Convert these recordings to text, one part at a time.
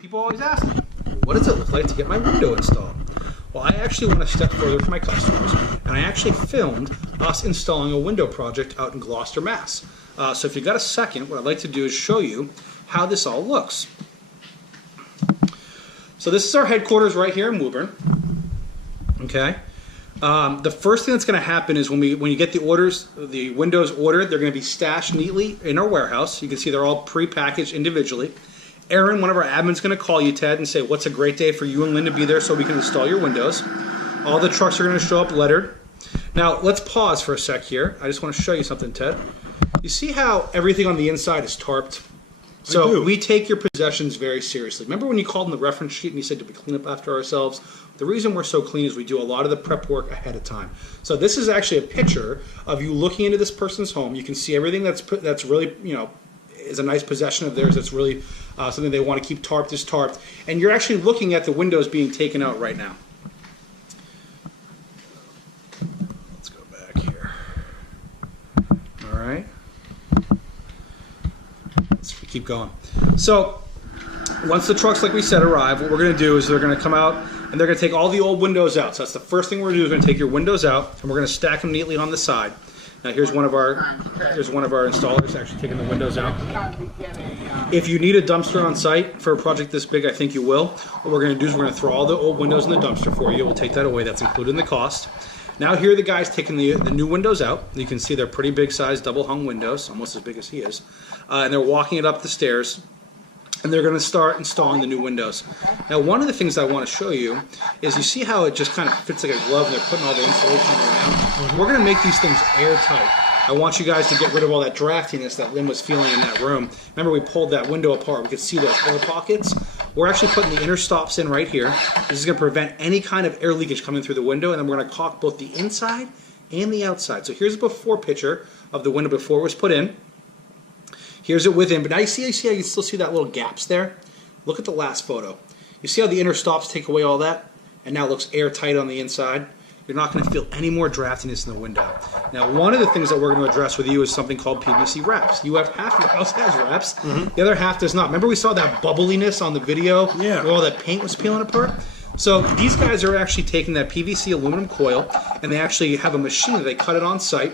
People always ask me, what does it look like to get my window installed? Well, I actually went a step further for my customers, and I actually filmed us installing a window project out in Gloucester, Mass. So if you've got a second, what I'd like to do is show you how this all looks. So this is our headquarters right here in Woburn. Okay. The first thing that's going to happen is when you get the windows ordered, they're going to be stashed neatly in our warehouse. You can see they're all pre-packaged individually. Aaron, one of our admins, is going to call you, Ted, and say, what's a great day for you and Lynn to be there so we can install your windows. All the trucks are going to show up lettered. Now, let's pause for a sec here. I just want to show you something, Ted. You see how everything on the inside is tarped? So we take your possessions very seriously. Remember when you called in the reference sheet and you said, did we clean up after ourselves? The reason we're so clean is we do a lot of the prep work ahead of time. So this is actually a picture of you looking into this person's home. You can see everything that's really, is a nice possession of theirs. That's really something they want to keep tarped is tarped. And you're actually looking at the windows being taken out right now. Let's go back here. All right. Let's keep going. So once the trucks, like we said, arrive, what we're going to do is they're going to come out and they're going to take all the old windows out. So that's the first thing we're going to do is we're going to take your windows out and we're going to stack them neatly on the side. Now here's one of our installers actually taking the windows out. If you need a dumpster on site for a project this big, I think you will. What we're going to do is we're going to throw all the old windows in the dumpster for you. We'll take that away. That's included in the cost. Now here are the guys taking the new windows out. You can see they're pretty big size double hung windows, almost as big as he is. And they're walking it up the stairs. And they're going to start installing the new windows. Now, one of the things I want to show you is you see how it just kind of fits like a glove and they're putting all the insulation around. We're going to make these things airtight. I want you guys to get rid of all that draftiness that Lynn was feeling in that room. Remember, we pulled that window apart. We could see those air pockets. We're actually putting the inner stops in right here. This is going to prevent any kind of air leakage coming through the window, and then we're going to caulk both the inside and the outside. So here's a before picture of the window before it was put in. Here's it within, but now you see how you can still see that little gaps there? Look at the last photo. You see how the inner stops take away all that? And now it looks airtight on the inside? You're not going to feel any more draftiness in the window. Now, one of the things that we're going to address with you is something called PVC wraps. You have half your house has wraps. The other half does not. Remember we saw that bubbliness on the video? Yeah. Where all that paint was peeling apart? So these guys are actually taking that PVC aluminum coil and they actually have a machine that they cut it on site.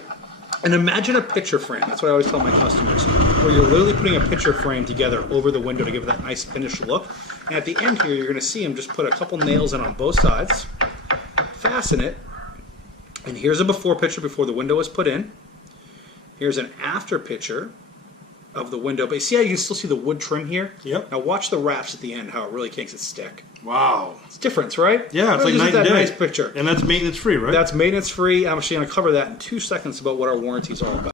And imagine a picture frame. That's what I always tell my customers, where you're literally putting a picture frame together over the window to give it that nice finished look. And at the end here, you're going to see him just put a couple nails in on both sides, fasten it, and here's a before picture before the window was put in. Here's an after picture of the window. But you see how you can still see the wood trim here? Yep. Now watch the wraps at the end, how it really makes it stick. Wow. It's different, right? Yeah, it's like night and day. Nice picture. And that's maintenance free, right? That's maintenance free. I'm actually going to cover that in 2 seconds about what our warranty is all about.